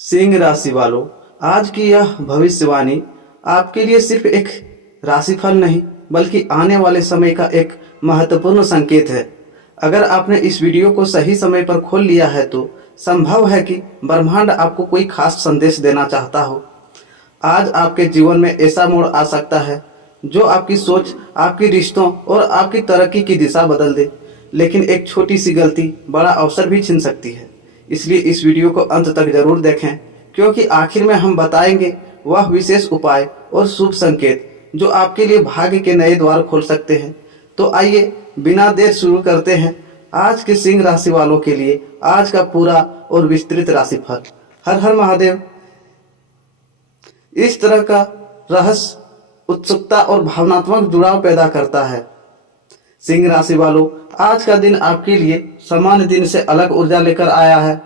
सिंह राशि वालों, आज की यह भविष्यवाणी आपके लिए सिर्फ एक राशिफल नहीं बल्कि आने वाले समय का एक महत्वपूर्ण संकेत है। अगर आपने इस वीडियो को सही समय पर खोल लिया है तो संभव है कि ब्रह्मांड आपको कोई खास संदेश देना चाहता हो। आज आपके जीवन में ऐसा मोड़ आ सकता है जो आपकी सोच, आपके रिश्तों और आपकी तरक्की की दिशा बदल दे। लेकिन एक छोटी सी गलती बड़ा अवसर भी छीन सकती है। इसलिए इस वीडियो को अंत तक जरूर देखें, क्योंकि आखिर में हम बताएंगे वह विशेष उपाय और शुभ संकेत जो आपके लिए भाग्य के नए द्वार खोल सकते हैं। तो आइए बिना देर शुरू करते हैं आज के सिंह राशि वालों के लिए आज का पूरा और विस्तृत राशिफल। हर हर महादेव। इस तरह का रहस्य उत्सुकता और भावनात्मक जुड़ाव पैदा करता है। सिंह राशि वालों, आज का दिन आपके लिए सामान्य दिन से अलग ऊर्जा लेकर आया है।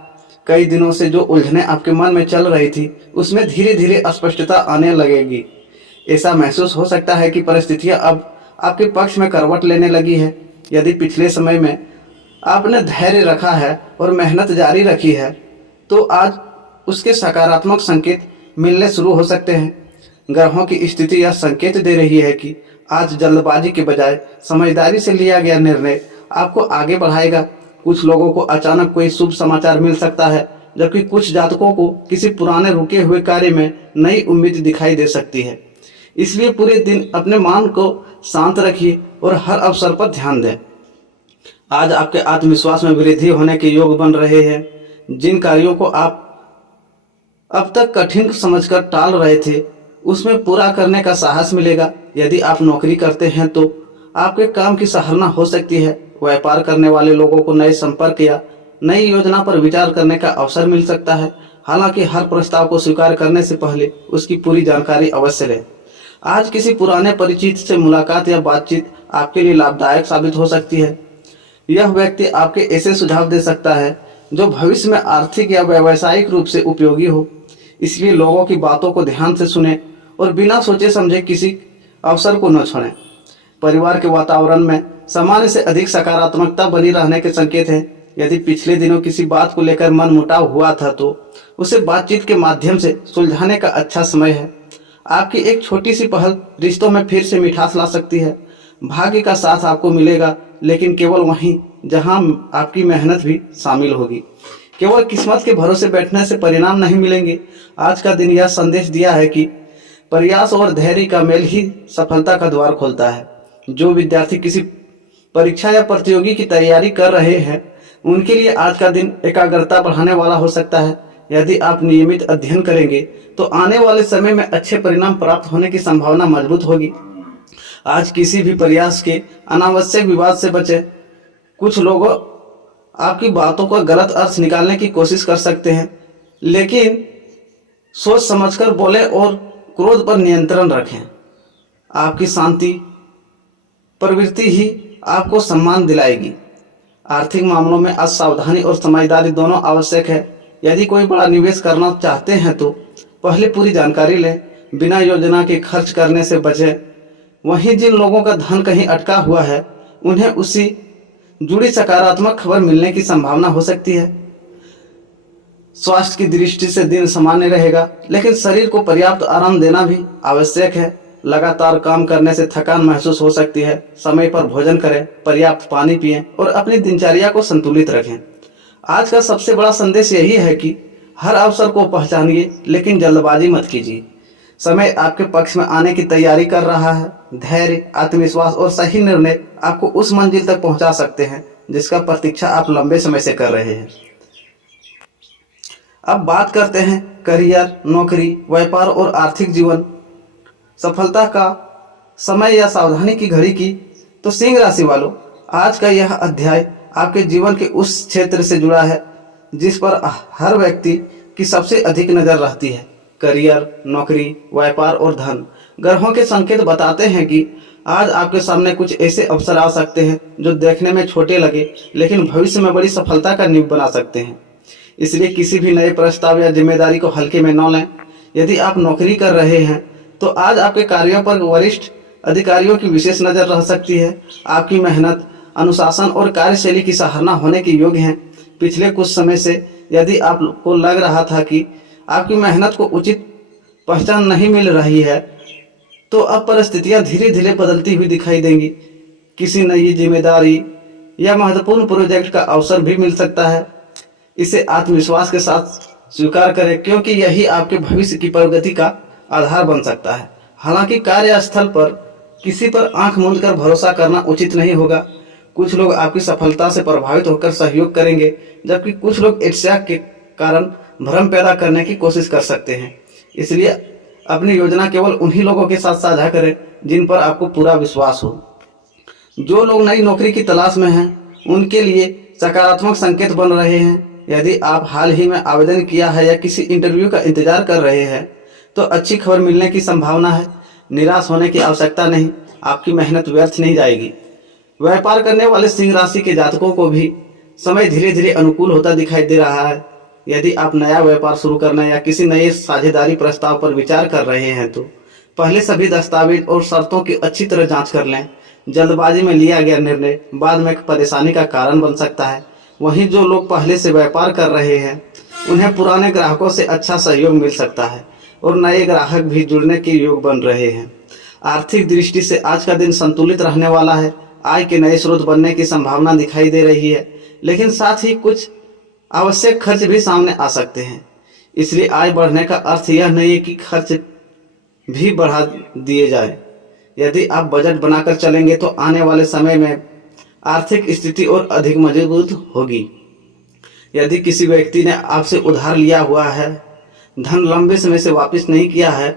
कई दिनों से जो उलझनें आपके मन में चल रही थी उसमें धीरे धीरे स्पष्टता आने लगेगी। ऐसा महसूस हो सकता है कि परिस्थितियां अब आपके पक्ष में करवट लेने लगी है। यदि पिछले समय में आपने धैर्य रखा है और मेहनत जारी रखी है तो आज उसके सकारात्मक संकेत मिलने शुरू हो सकते हैं। ग्रहों की स्थिति यह संकेत दे रही है कि आज जल्दबाजी के बजाय समझदारी से लिया गया निर्णय आपको आगे बढ़ाएगा। कुछ लोगों को अचानक कोई शुभ समाचार मिल सकता है, जबकि कुछ जातकों को किसी पुराने रुके हुए कार्य में नई उम्मीद दिखाई दे सकती है। इसलिए पूरे दिन अपने मन को शांत रखिए और हर अवसर पर ध्यान दें। आज आपके आत्मविश्वास में वृद्धि होने के योग बन रहे हैं। जिन कार्यों को आप अब तक कठिन समझकर टाल रहे थे उसमें पूरा करने का साहस मिलेगा। यदि आप नौकरी करते हैं तो आपके काम की सराहना हो सकती है। व्यापार करने वाले लोगों को नए संपर्क या नई योजना पर विचार करने का अवसर मिल सकता है। हालांकि हर प्रस्ताव को स्वीकार करने से पहले उसकी पूरी जानकारी अवश्य लें। आज किसी पुराने परिचित से मुलाकात या बातचीत आपके लिए लाभदायक साबित हो सकती है। यह व्यक्ति आपके ऐसे सुझाव दे सकता है जो भविष्य में आर्थिक या व्यावसायिक रूप से उपयोगी हो। इसलिए लोगों की बातों को ध्यान से सुने और बिना सोचे समझे किसी अवसर को न छोड़ें। परिवार के वातावरण में सामान्य से अधिक सकारात्मकता बनी रहने के संकेत हैं। यदि पिछले दिनों किसी बात को लेकर मनमुटाव हुआ था तो उसे बातचीत के माध्यम से सुलझाने का अच्छा समय है। आपकी एक छोटी सी पहल रिश्तों में फिर से मिठास ला सकती है। भाग्य का साथ आपको मिलेगा, लेकिन केवल वहीं जहां आपकी मेहनत भी शामिल होगी। केवल किस्मत के भरोसे बैठने से परिणाम नहीं मिलेंगे। आज का दिन यह संदेश दिया है कि प्रयास और धैर्य का मेल ही सफलता का द्वार खोलता है। जो विद्यार्थी किसी परीक्षा या प्रतियोगी की तैयारी कर रहे हैं उनके लिए आज का दिन एकाग्रता बढ़ाने वाला हो सकता है। यदि आप नियमित अध्ययन करेंगे तो आने वाले समय में अच्छे परिणाम प्राप्त होने की संभावना मजबूत होगी। आज किसी भी प्रयास के अनावश्यक विवाद से बचें। कुछ लोग आपकी बातों का गलत अर्थ निकालने की कोशिश कर सकते हैं, लेकिन सोच समझकर बोले और क्रोध पर नियंत्रण रखें। आपकी शांति प्रवृत्ति ही आपको सम्मान दिलाएगी। आर्थिक मामलों में आज सावधानी और समझदारी दोनों आवश्यक है। यदि कोई बड़ा निवेश करना चाहते हैं तो पहले पूरी जानकारी लें। बिना योजना के खर्च करने से बचें। वहीं जिन लोगों का धन कहीं अटका हुआ है उन्हें उसी जुड़ी सकारात्मक खबर मिलने की संभावना हो सकती है। स्वास्थ्य की दृष्टि से दिन सामान्य रहेगा, लेकिन शरीर को पर्याप्त आराम देना भी आवश्यक है। लगातार काम करने से थकान महसूस हो सकती है। समय पर भोजन करें, पर्याप्त पानी पिएं और अपनी दिनचर्या को संतुलित रखें। आज का सबसे बड़ा संदेश यही है कि हर अवसर को पहचानिए, लेकिन जल्दबाजी मत कीजिए। समय आपके पक्ष में आने की तैयारी कर रहा है। धैर्य, आत्मविश्वास और सही निर्णय आपको उस मंजिल तक पहुंचा सकते हैं जिसका प्रतीक्षा आप लंबे समय से कर रहे हैं। अब बात करते हैं करियर, नौकरी, व्यापार और आर्थिक जीवन सफलता का समय या सावधानी की घड़ी की। तो सिंह राशि वालों, आज का यह अध्याय आपके जीवन के उस क्षेत्र से जुड़ा है जिस पर हर व्यक्ति की सबसे अधिक नजर रहती है। करियर, नौकरी, व्यापार और धन। ग्रहों के संकेत बताते हैं कि आज आपके सामने कुछ ऐसे अवसर आ सकते हैं जो देखने में छोटे लगे लेकिन भविष्य में बड़ी सफलता का नींव बना सकते हैं। इसलिए किसी भी नए प्रस्ताव या जिम्मेदारी को हल्के में न लें। यदि आप नौकरी कर रहे हैं तो आज आपके कार्यों पर वरिष्ठ अधिकारियों की विशेष नजर रह सकती है। आपकी मेहनत, अनुशासन और कार्यशैली की सराहना होने के योग्य हैं। पिछले कुछ समय से यदि आपको लग रहा था कि आपकी मेहनत को उचित पहचान नहीं मिल रही है तो अब परिस्थितियां धीरे धीरे बदलती हुई दिखाई देंगी। किसी नई जिम्मेदारी या महत्वपूर्ण प्रोजेक्ट का अवसर भी मिल सकता है। इसे आत्मविश्वास के साथ स्वीकार करें क्योंकि यही आपके भविष्य की प्रगति का आधार बन सकता है। हालांकि कार्यस्थल पर किसी पर आंख मूंद कर भरोसा करना उचित नहीं होगा। कुछ लोग आपकी सफलता से प्रभावित होकर सहयोग करेंगे, जबकि कुछ लोग ईर्ष्या के कारण भ्रम पैदा करने की कोशिश कर सकते हैं। इसलिए अपनी योजना केवल उन्हीं लोगों के साथ साझा करें जिन पर आपको पूरा विश्वास हो। जो लोग नई नौकरी की तलाश में हैं, उनके लिए सकारात्मक संकेत बन रहे हैं। यदि आप हाल ही में आवेदन किया है या किसी इंटरव्यू का इंतजार कर रहे हैं तो अच्छी खबर मिलने की संभावना है। निराश होने की आवश्यकता नहीं, आपकी मेहनत व्यर्थ नहीं जाएगी। व्यापार करने वाले सिंह राशि के जातकों को भी समय धीरे धीरे अनुकूल होता दिखाई दे रहा है। यदि आप नया व्यापार शुरू करने या किसी नए साझेदारी प्रस्ताव पर विचार कर रहे हैं तो पहले सभी दस्तावेज और शर्तों की अच्छी तरह जांच कर लें। जल्दबाजी में लिया गया निर्णय बाद में परेशानी का कारण बन सकता है। वहीं जो लोग पहले से व्यापार कर रहे हैं उन्हें पुराने ग्राहकों से अच्छा सहयोग मिल सकता है और नए ग्राहक भी जुड़ने के योग बन रहे हैं। आर्थिक दृष्टि से आज का दिन संतुलित रहने वाला है। आय के नए स्रोत बनने की संभावना दिखाई दे रही है, लेकिन साथ ही कुछ आवश्यक खर्च भी सामने आ सकते हैं। इसलिए आय बढ़ने का अर्थ यह नहीं है कि खर्च भी बढ़ा दिए जाए। यदि आप बजट बनाकर चलेंगे तो आने वाले समय में आर्थिक स्थिति और अधिक मजबूत होगी। यदि किसी व्यक्ति ने आपसे उधार लिया हुआ है, धन लंबे समय से वापस नहीं किया है,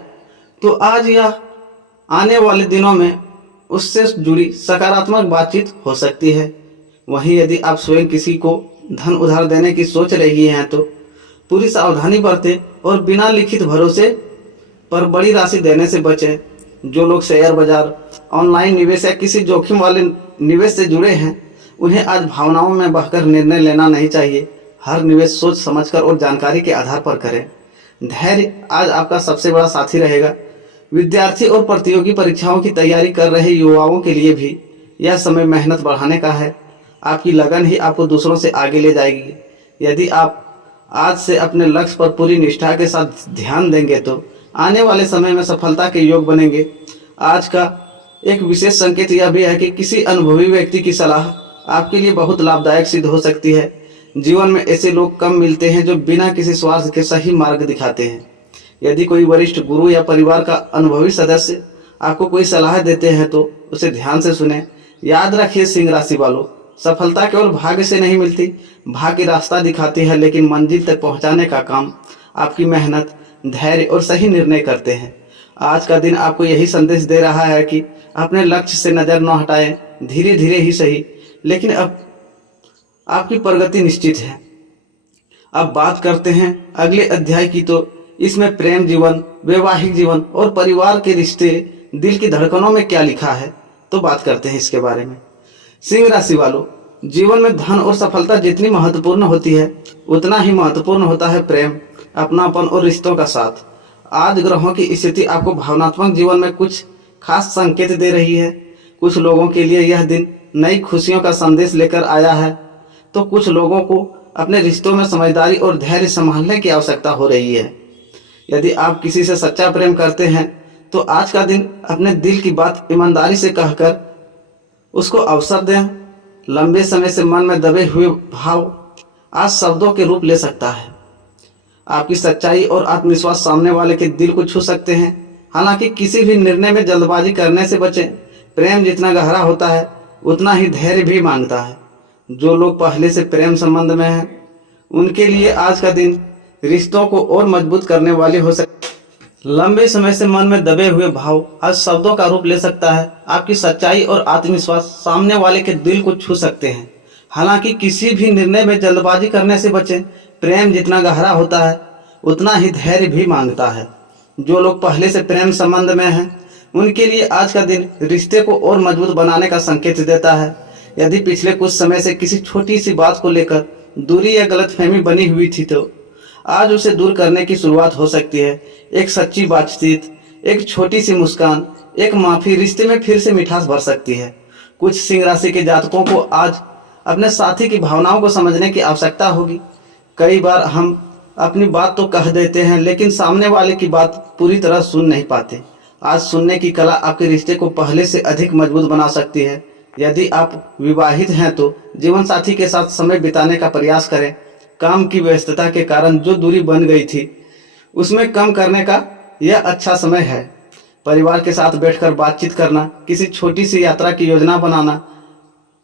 तो आज या आने वाले दिनों में उससे जुड़ी सकारात्मक बातचीत हो सकती है। वहीं यदि आप स्वयं किसी को धन उधार देने की सोच रही हैं तो पूरी सावधानी बरतें और बिना लिखित भरोसे पर बड़ी राशि देने से बचें। जो लोग शेयर बाजार, ऑनलाइन निवेश या किसी जोखिम वाले निवेश से जुड़े हैं, उन्हें आज भावनाओं में बहकर निर्णय लेना नहीं चाहिए। हर निवेश सोच समझकर और जानकारी के आधार पर करें। धैर्य आज आपका सबसे बड़ा साथी रहेगा। विद्यार्थी और प्रतियोगी परीक्षाओं की तैयारी कर रहे युवाओं के लिए भी यह समय मेहनत बढ़ाने का है। आपकी लगन ही आपको दूसरों से आगे ले जाएगी। यदि आप आज से अपने लक्ष्य पर पूरी निष्ठा के साथ ध्यान देंगे तो आने वाले समय में सफलता के योग बनेंगे। आज का एक विशेष संकेत यह भी है कि किसी अनुभवी व्यक्ति की सलाह आपके लिए बहुत लाभदायक सिद्ध हो सकती है। जीवन में ऐसे लोग कम मिलते हैं जो बिना किसी स्वार्थ के सही मार्ग दिखाते हैं। यदि कोई वरिष्ठ गुरु या परिवार का अनुभवी सदस्य आपको कोई सलाह देते हैं तो उसे ध्यान से सुने। याद रखिए सिंह राशि वालों, सफलता केवल भाग्य से नहीं मिलती। भाग्य रास्ता दिखाती है, लेकिन मंजिल तक पहुंचाने का काम आपकी मेहनत, धैर्य और सही निर्णय करते हैं। आज का दिन आपको यही संदेश दे रहा है कि अपने लक्ष्य से नजर न हटाएं। धीरे धीरे ही सही, लेकिन अब आपकी प्रगति निश्चित है। अब बात करते हैं अगले अध्याय की। तो इसमें प्रेम जीवन, वैवाहिक जीवन और परिवार के रिश्ते, दिल की धड़कनों में क्या लिखा है, तो बात करते हैं इसके बारे में। सिंह राशि वालों, जीवन में धन और सफलता जितनी महत्वपूर्ण होती है उतना ही महत्वपूर्ण होता है प्रेम, अपनापन और रिश्तों का साथ। आज ग्रहों की स्थिति आपको भावनात्मक जीवन में कुछ खास संकेत दे रही है। कुछ लोगों के लिए यह दिन नई खुशियों का संदेश लेकर आया है, तो कुछ लोगों को अपने रिश्तों में समझदारी और धैर्य संभालने की आवश्यकता हो रही है। यदि आप किसी से सच्चा प्रेम करते हैं तो आज का दिन अपने दिल की बात ईमानदारी से कहकर उसको अवसर दें। लंबे समय से मन में दबे हुए भाव आज शब्दों के रूप ले सकता है। आपकी सच्चाई और आत्मविश्वास सामने वाले के दिल को छू सकते हैं। हालांकि किसी भी निर्णय में जल्दबाजी करने से बचें। प्रेम जितना गहरा होता है उतना ही धैर्य भी मांगता है। जो लोग पहले से प्रेम संबंध में हैं उनके लिए आज का दिन रिश्तों को और मजबूत करने वाले हो सकते। लंबे समय से मन में दबे हुए भाव आज शब्दों का रूप ले सकता है। आपकी सच्चाई और आत्मविश्वास सामने वाले के दिल को छू सकते हैं। हालांकि किसी भी निर्णय में जल्दबाजी करने से बचें। प्रेम जितना गहरा होता है उतना ही धैर्य भी मांगता है। जो लोग पहले से प्रेम संबंध में हैं उनके लिए आज का दिन रिश्ते को और मजबूत बनाने का संकेत देता है। यदि पिछले कुछ समय से किसी छोटी सी बात को लेकर दूरी या गलतफहमी बनी हुई थी तो आज उसे दूर करने की शुरुआत हो सकती है। एक सच्ची बातचीत, एक छोटी सी मुस्कान, एक माफी रिश्ते में फिर से मिठास भर सकती है। कुछ सिंह राशि के जातकों को आज अपने साथी की भावनाओं को समझने की आवश्यकता होगी। कई बार हम अपनी बात तो कह देते हैं लेकिन सामने वाले की बात पूरी तरह सुन नहीं पाते। आज सुनने की कला आपके रिश्ते को पहले से अधिक मजबूत बना सकती है। यदि आप विवाहित हैं तो जीवन साथी के साथ समय बिताने का प्रयास करें। काम की व्यस्तता के कारण जो दूरी बन गई थी उसमें कम करने का यह अच्छा समय है। परिवार के साथ बैठकर बातचीत करना, किसी छोटी सी यात्रा की योजना बनाना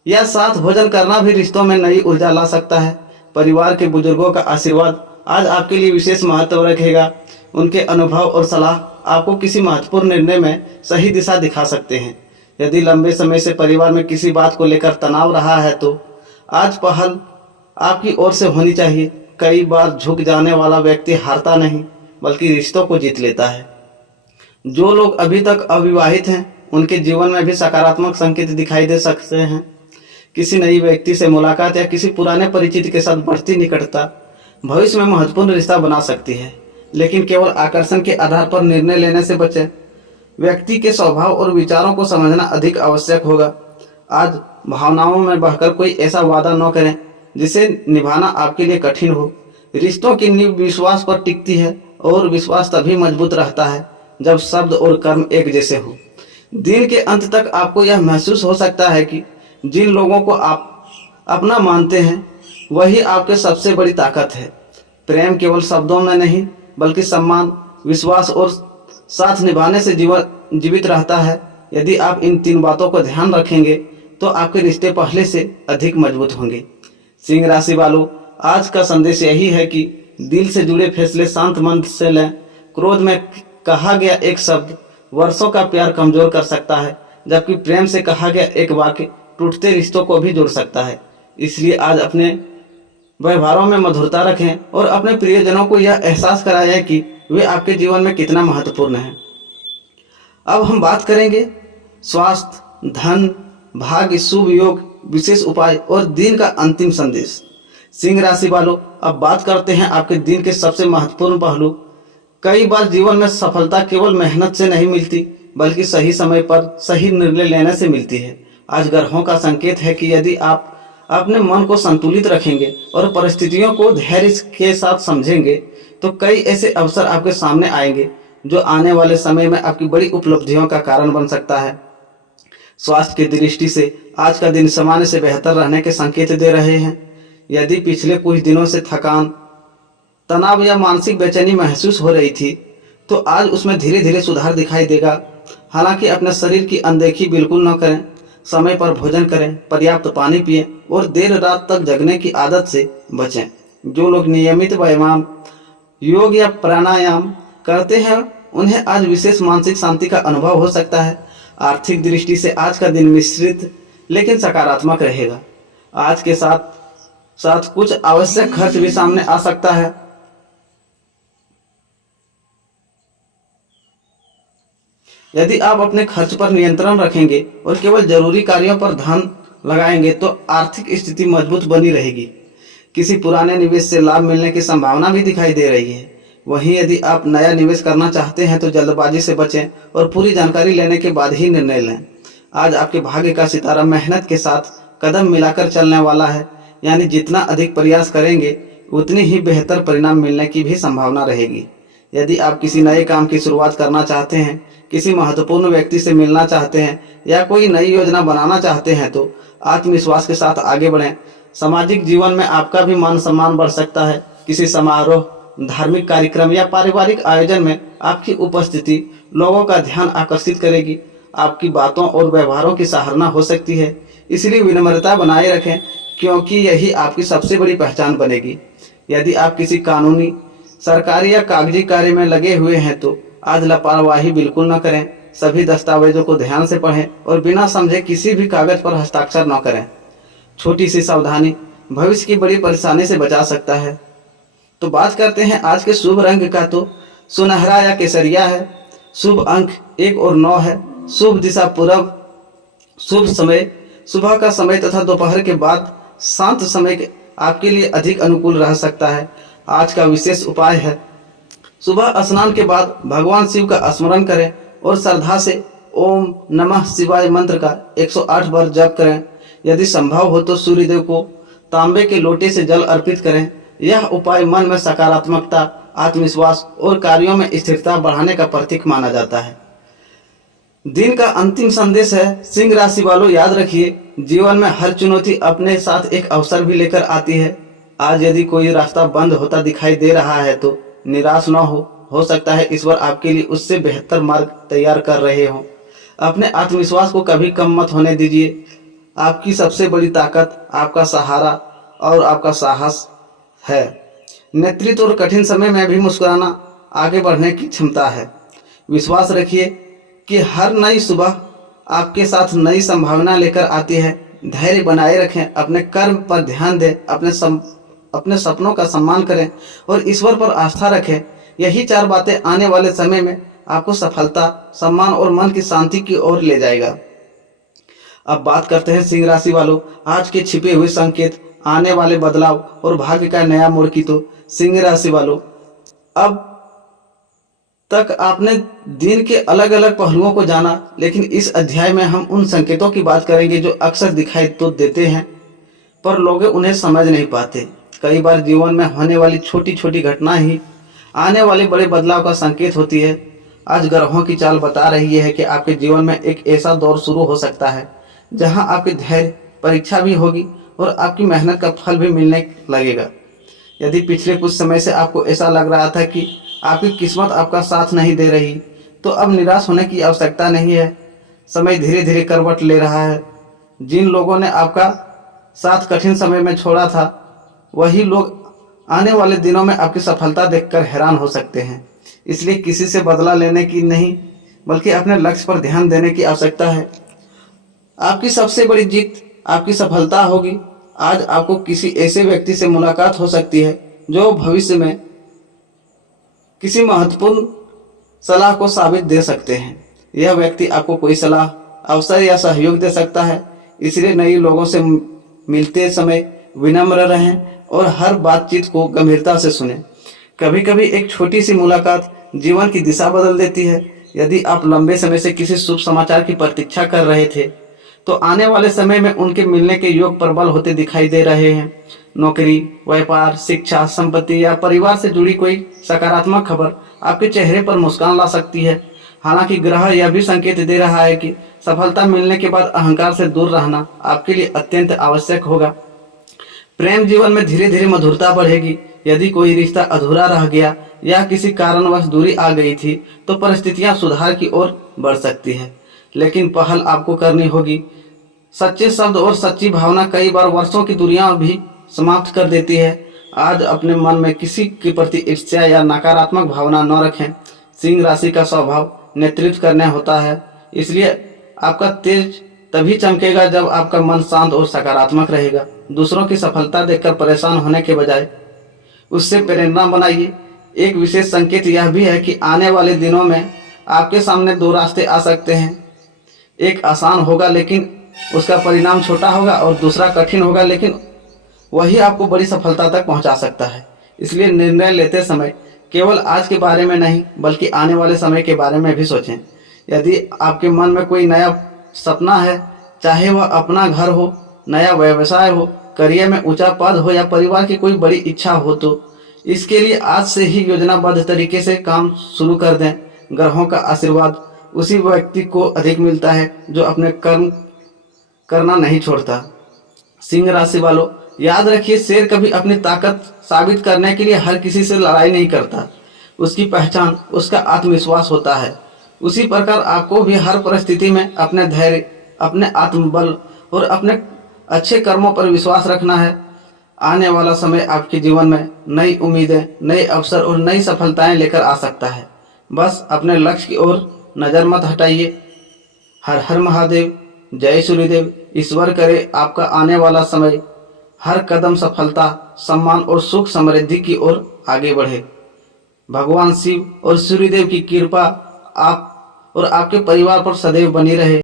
या साथ भोजन करना भी रिश्तों में नई ऊर्जा ला सकता है। परिवार के बुजुर्गों का आशीर्वाद आज आपके लिए विशेष महत्व रखेगा। उनके अनुभव और सलाह आपको किसी महत्वपूर्ण निर्णय में सही दिशा दिखा सकते हैं। यदि लंबे समय से परिवार में किसी बात को लेकर तनाव रहा है तो आज पहल आपकी ओर से होनी चाहिए। कई बार झुक जाने वाला व्यक्ति हारता नहीं बल्कि रिश्तों को जीत लेता है। जो लोग अभी तक अविवाहित हैं उनके जीवन में भी सकारात्मक संकेत दिखाई दे सकते हैं। किसी नई व्यक्ति से मुलाकात या किसी पुराने परिचित के साथ बढ़ती निकटता भविष्य में महत्वपूर्ण रिश्ता बना सकती है, लेकिन केवल आकर्षण के आधार पर निर्णय लेने से बचें। व्यक्ति के स्वभाव और विचारों को समझना अधिक आवश्यक होगा। आज भावनाओं में बहकर कोई ऐसा वादा न करें जिसे निभाना आपके लिए कठिन हो। रिश्तों की नींव विश्वास पर टिकती है और विश्वास तभी मजबूत रहता है जब शब्द और कर्म एक जैसे हो। दिन के अंत तक आपको यह महसूस हो सकता है कि जिन लोगों को आप अपना मानते हैं वही आपके सबसे बड़ी ताकत है। प्रेम केवल शब्दों में नहीं बल्कि सम्मान, विश्वास और साथ निभाने से जीवित रहता है। यदि आप इन 3 बातों को ध्यान रखेंगे तो आपके रिश्ते पहले से अधिक मजबूत होंगे। सिंह राशि वालों, आज का संदेश यही है कि दिल से जुड़े फैसले शांत मन से लें। क्रोध में कहा गया एक शब्द वर्षों का प्यार कमजोर कर सकता है, जबकि प्रेम से कहा गया एक वाक्य टूटते रिश्तों को भी जोड़ सकता है। इसलिए आज अपने व्यवहारों में मधुरता रखें और अपने प्रियजनों को यह एहसास कराएं कि वे आपके जीवन में कितना महत्वपूर्ण हैं। अब हम बात करेंगे स्वास्थ्य, धन, भाग्य, शुभ योग, विशेष उपाय और दिन का अंतिम संदेश। सिंह राशि वालों, अब बात करते हैं आपके दिन के सबसे महत्वपूर्ण पहलू। कई बार जीवन में सफलता केवल मेहनत से नहीं मिलती बल्कि सही समय पर सही निर्णय लेने से मिलती है। आज ग्रहों का संकेत है कि यदि आप अपने मन को संतुलित रखेंगे और परिस्थितियों को धैर्य के साथ समझेंगे तो कई ऐसे अवसर आपके सामने आएंगे जो आने वाले समय में आपकी बड़ी उपलब्धियों का कारण बन सकता है। स्वास्थ्य की दृष्टि से आज का दिन सामान्य से बेहतर रहने के संकेत दे रहे हैं। यदि पिछले कुछ दिनों से थकान, तनाव या मानसिक बेचैनी महसूस हो रही थी तो आज उसमें धीरे धीरे सुधार दिखाई देगा। हालांकि अपने शरीर की अनदेखी बिल्कुल न करें। समय पर भोजन करें, पर्याप्त पानी पिएं और देर रात तक जगने की आदत से बचें। जो लोग नियमित व्यायाम, योग या प्राणायाम करते हैं उन्हें आज विशेष मानसिक शांति का अनुभव हो सकता है। आर्थिक दृष्टि से आज का दिन मिश्रित लेकिन सकारात्मक रहेगा। आज के साथ साथ कुछ आवश्यक खर्च भी सामने आ सकता है। यदि आप अपने खर्च पर नियंत्रण रखेंगे और केवल जरूरी कार्यों पर धन लगाएंगे तो आर्थिक स्थिति मजबूत बनी रहेगी। किसी पुराने निवेश से लाभ मिलने की संभावना भी दिखाई दे रही है। वहीं यदि आप नया निवेश करना चाहते हैं तो जल्दबाजी से बचें और पूरी जानकारी लेने के बाद ही निर्णय लें। आज आपके भाग्य का सितारा मेहनत के साथ कदम मिलाकर चलने वाला है, यानी जितना अधिक प्रयास करेंगे उतनी ही बेहतर परिणाम मिलने की भी संभावना रहेगी। यदि आप किसी नए काम की शुरुआत करना चाहते हैं, किसी महत्वपूर्ण व्यक्ति से मिलना चाहते हैं या कोई नई योजना बनाना चाहते हैं तो आत्मविश्वास के साथ आगे बढ़ें। सामाजिक जीवन में आपका भी मान सम्मान बढ़ सकता है। किसी समारोह, धार्मिक कार्यक्रम या पारिवारिक आयोजन में आपकी उपस्थिति लोगों का ध्यान आकर्षित करेगी। आपकी बातों और व्यवहारों की सराहना हो सकती है, इसलिए विनम्रता बनाए रखें क्योंकि यही आपकी सबसे बड़ी पहचान बनेगी। यदि आप किसी कानूनी, सरकारी या कागजी कार्य में लगे हुए हैं तो आज लापरवाही बिल्कुल न करें। सभी दस्तावेजों को ध्यान से पढ़ें और बिना समझे किसी भी कागज पर हस्ताक्षर न करें। छोटी सी सावधानी भविष्य की बड़ी परेशानी से बचा सकता है। तो बात करते हैं आज के शुभ रंग का, तो सुनहरा या केसरिया है। शुभ अंक 1 और 9 है। शुभ दिशा पूर्व। शुभ समय सुबह का समय तथा दोपहर के बाद शांत समय आपके लिए अधिक अनुकूल रह सकता है। आज का विशेष उपाय है सुबह स्नान के बाद भगवान शिव का स्मरण करें और श्रद्धा से ओम नमः शिवाय मंत्र का 108 बार जप करें। यदि संभव हो तो सूर्यदेव को तांबे के लोटे से जल अर्पित करें यह उपाय मन में सकारात्मकता, आत्मविश्वास और कार्यों में स्थिरता बढ़ाने का प्रतीक माना जाता है। दिन का अंतिम संदेश है, सिंह राशि वालों याद रखिए, जीवन में हर चुनौती अपने साथ एक अवसर भी लेकर आती है। आज यदि कोई रास्ता बंद होता दिखाई दे रहा है तो निराश न हो सकता है ईश्वर आपके लिए उससे बेहतर मार्ग तैयार कर रहे हो। अपने आत्मविश्वास को कभी कम मत होने दीजिए। आपकी सबसे बड़ी ताकत आपका सहारा और आपका साहस है। नेतृत्व और कठिन समय में भी मुस्कुराना आगे बढ़ने की क्षमता है। विश्वास रखिए कि हर नई सुबह आपके साथ नई संभावना लेकर आती है। धैर्य बनाए रखें, अपने कर्म पर ध्यान दें, अपने सपनों का सम्मान करें और ईश्वर पर आस्था रखें। यही 4 बातें आने वाले समय में आपको सफलता, सम्मान और मन की शांति की ओर ले जाएगा। अब बात करते हैं सिंह राशि वालों आज के छिपे हुए संकेत, आने वाले बदलाव और भाग्य का नया मोड़ की। तो सिंह राशि वालों, अब तक आपने दिन के अलग अलग पहलुओं को जाना, लेकिन इस अध्याय में हम उन संकेतों की बात करेंगे जो अक्सर दिखाई तो देते हैं पर लोग उन्हें समझ नहीं पाते। कई बार जीवन में होने वाली छोटी छोटी घटना ही आने वाले बड़े बदलाव का संकेत होती है। आज ग्रहों की चाल बता रही है कि आपके जीवन में एक ऐसा दौर शुरू हो सकता है जहां आपके धैर्य परीक्षा भी होगी और आपकी मेहनत का फल भी मिलने लगेगा। यदि पिछले कुछ समय से आपको ऐसा लग रहा था कि आपकी किस्मत आपका साथ नहीं दे रही, तो अब निराश होने की आवश्यकता नहीं है। समय धीरे धीरे करवट ले रहा है। जिन लोगों ने आपका साथ कठिन समय में छोड़ा था, वही लोग आने वाले दिनों में आपकी सफलता देखकर हैरान हो सकते हैं। इसलिए किसी से बदला लेने की नहीं, बल्कि अपने लक्ष्य पर ध्यान देने की आवश्यकता है। आपकी सबसे बड़ी जीत आपकी सफलता होगी। आज आपको किसी ऐसे व्यक्ति से मुलाकात हो सकती है जो भविष्य में किसी महत्वपूर्ण सलाह को साबित दे सकते हैं। यह व्यक्ति आपको कोई सलाह, अवसर या सहयोग दे सकता है। इसलिए नए लोगों से मिलते समय विनम्र रहें और हर बातचीत को गंभीरता से सुनें। कभी कभी एक छोटी सी मुलाकात जीवन की दिशा बदल देती है। यदि आप लंबे समय से किसी शुभ समाचार की प्रतीक्षा कर रहे थे, तो आने वाले समय में उनके मिलने के योग प्रबल होते दिखाई दे रहे हैं। नौकरी, व्यापार, शिक्षा, संपत्ति या परिवार से जुड़ी कोई सकारात्मक खबर आपके चेहरे पर मुस्कान ला सकती है। हालांकि ग्रह यह भी संकेत दे रहा है कि सफलता मिलने के बाद अहंकार से दूर रहना आपके लिए अत्यंत आवश्यक होगा। प्रेम जीवन में धीरे धीरे मधुरता बढ़ेगी। यदि कोई रिश्ता अधूरा रह गया या किसी कारणवश दूरी आ गई थी, तो परिस्थितियां सुधार की ओर बढ़ सकती है, लेकिन पहल आपको करनी होगी। सच्चे शब्द और सच्ची भावना कई बार वर्षों की दूरियां भी समाप्त कर देती है। आज अपने मन में किसी के प्रति ईर्ष्या या नकारात्मक भावना न रखें। सिंह राशि का स्वभाव नेतृत्व करने होता है, इसलिए आपका तेज तभी चमकेगा जब आपका मन शांत और सकारात्मक रहेगा। दूसरों की सफलता देखकर परेशान होने के बजाय उससे प्रेरणा बनाइए। एक विशेष संकेत यह भी है कि आने वाले दिनों में आपके सामने 2 रास्ते आ सकते हैं। एक आसान होगा लेकिन उसका परिणाम छोटा होगा, और दूसरा कठिन होगा लेकिन वही आपको बड़ी सफलता तक पहुंचा सकता है। इसलिए निर्णय लेते समय केवल आज के बारे में नहीं, बल्कि आने वाले समय के बारे में भी सोचें। यदि आपके मन में कोई नया सपना है, चाहे वह अपना घर हो, नया व्यवसाय हो, करियर में ऊंचा पद हो या परिवार की कोई बड़ी इच्छा हो, तो इसके लिए आज से ही योजनाबद्ध तरीके से काम शुरू कर दें। ग्रहों का आशीर्वाद उसी व्यक्ति को अधिक मिलता है जो अपने कर्म करना नहीं छोड़ता। सिंह राशि वालों, याद रखिए, शेर कभी अपनी ताकत साबित करने के लिए हर किसी से लड़ाई नहीं करता। उसकी पहचान उसका आत्मविश्वास होता है। उसी प्रकार आपको भी हर परिस्थिति में अपने धैर्य, अपने आत्मबल और अपने अच्छे कर्मों पर विश्वास रखना है। आने वाला समय आपके जीवन में नई उम्मीदें, नए अवसर और नई सफलताएं लेकर आ सकता है। बस अपने लक्ष्य की ओर नजर मत हटाइए। हर हर महादेव, जय सूर्यदेव। ईश्वर करे आपका आने वाला समय हर कदम सफलता, सम्मान और सुख समृद्धि की ओर आगे बढ़े। भगवान शिव और सूर्यदेव की कृपा आप और आपके परिवार पर सदैव बनी रहे।